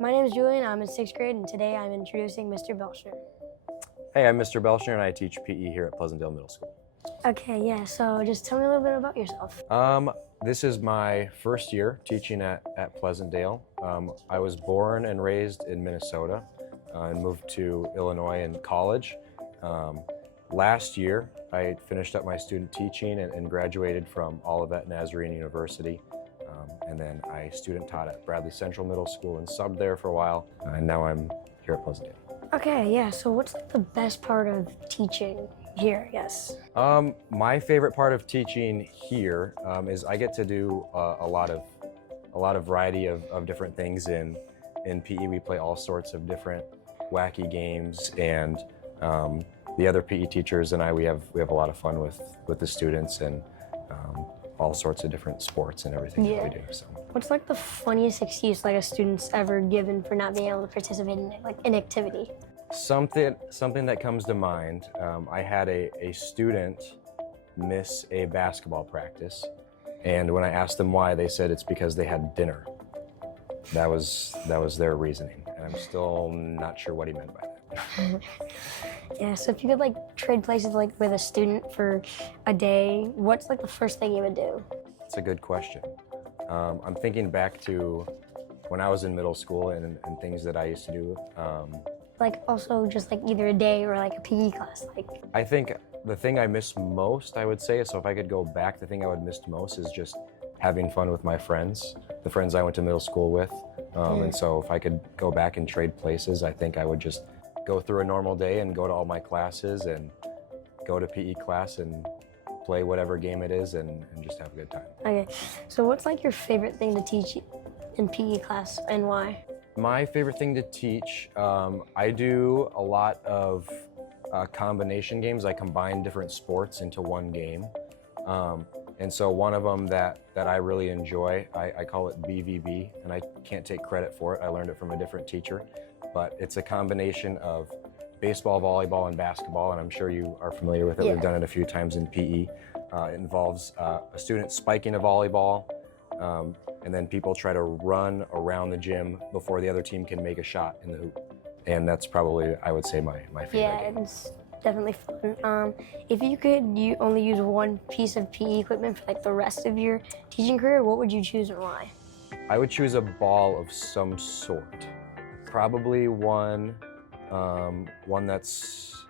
My name is Julian, I'm in 6th grade, and today I'm introducing Mr. Belshner. Hey, I'm Mr. Belshner, and I teach PE here at Pleasantdale Middle School. Okay, yeah, so just tell me a little bit about yourself. This is my first year teaching at Pleasantdale. I was born and raised in Minnesota and moved to Illinois in college. Last year, I finished up my student teaching and graduated from Olivet Nazarene University. And then I student taught at Bradley Central Middle School and subbed there for a while, and now I'm here at Pleasantdale. Okay, yeah, so what's like the best part of teaching here, I guess? My favorite part of teaching here is I get to do a lot of variety of different things in PE. We play all sorts of different wacky games, and the other PE teachers and I, we have a lot of fun with the students and all sorts of different sports and everything that we do. So, what's like the funniest excuse like a student's ever given for not being able to participate in like an activity? Something that comes to mind. I had a student miss a basketball practice, and when I asked them why, they said it's because they had dinner. That was their reasoning, and I'm still not sure what he meant by that. Yeah, so if you could like trade places like with a student for a day, what's like the first thing you would do? That's a good question. I'm thinking back to when I was in middle school and things that I used to do. Like also just like either a day or like a PE class, like. I think the thing I miss most, I would say, so if I could go back, the thing I would miss most is just having fun with my friends, the friends I went to middle school with. And so if I could go back and trade places, I think I would just go through a normal day and go to all my classes and go to PE class and play whatever game it is and just have a good time. Okay, so what's like your favorite thing to teach in PE class and why? My favorite thing to teach, I do a lot of combination games. I combine different sports into one game. And so one of them that I really enjoy, I call it BVB, and I can't take credit for it. I learned it from a different teacher. But it's a combination of baseball, volleyball, and basketball, and I'm sure you are familiar with it. Yeah. We've done it a few times in PE. It involves a student spiking a volleyball, and then people try to run around the gym before the other team can make a shot in the hoop. And that's probably, I would say, my favorite game. It's definitely fun. If you could only use one piece of PE equipment for like the rest of your teaching career, what would you choose and why? I would choose a ball of some sort. Probably one that's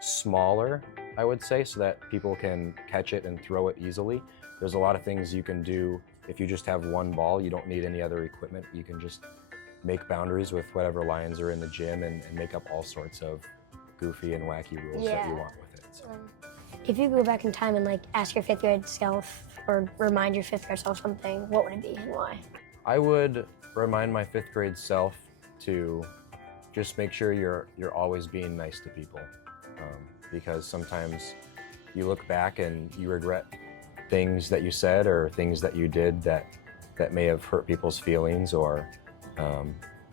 smaller, I would say, so that people can catch it and throw it easily. There's a lot of things you can do if you just have one ball. You don't need any other equipment. You can just make boundaries with whatever lines are in the gym and make up all sorts of goofy and wacky rules that you want with it. So. If you go back in time and like ask your 5th grade self or remind your 5th grade self something, what would it be and why? I would remind my 5th grade self to just make sure you're always being nice to people, because sometimes you look back and you regret things that you said or things that you did that may have hurt people's feelings, or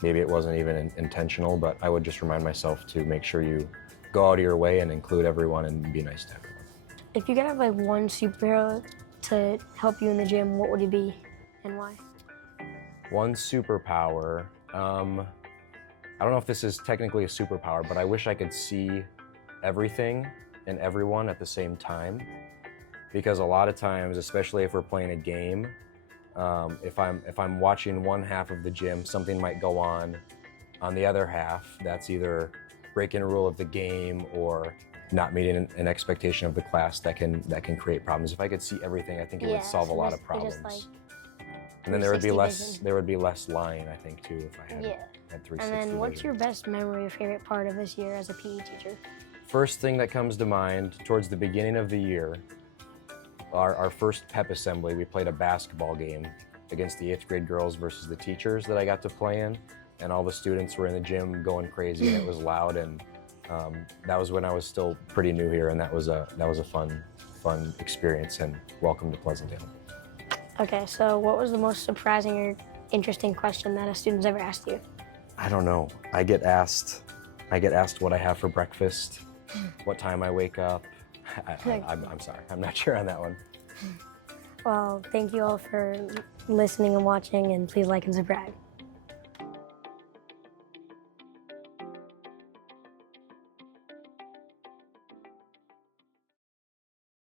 maybe it wasn't even intentional. But I would just remind myself to make sure you go out of your way and include everyone and be nice to everyone. If you could have like one superhero to help you in the gym, what would it be and why? One superpower. I don't know if this is technically a superpower, but I wish I could see everything and everyone at the same time. Because a lot of times, especially if we're playing a game, if I'm watching one half of the gym, something might go on the other half that's either breaking a rule of the game or not meeting an expectation of the class that can create problems. If I could see everything, I think it would solve a lot of problems. And then there would be less lying, I think, too, if I had 360 And then vision. what's your best memory or favorite part of this year as a PE teacher? First thing that comes to mind, towards the beginning of the year, our first pep assembly, we played a basketball game against the 8th grade girls versus the teachers that I got to play in, and all the students were in the gym going crazy, and it was loud, and that was when I was still pretty new here, and that was a fun experience, and welcome to Pleasantdale. Okay, so what was the most surprising or interesting question that a student's ever asked you? I don't know. I get asked what I have for breakfast, what time I wake up. I'm sorry, I'm not sure on that one. Well, thank you all for listening and watching, and please like and subscribe.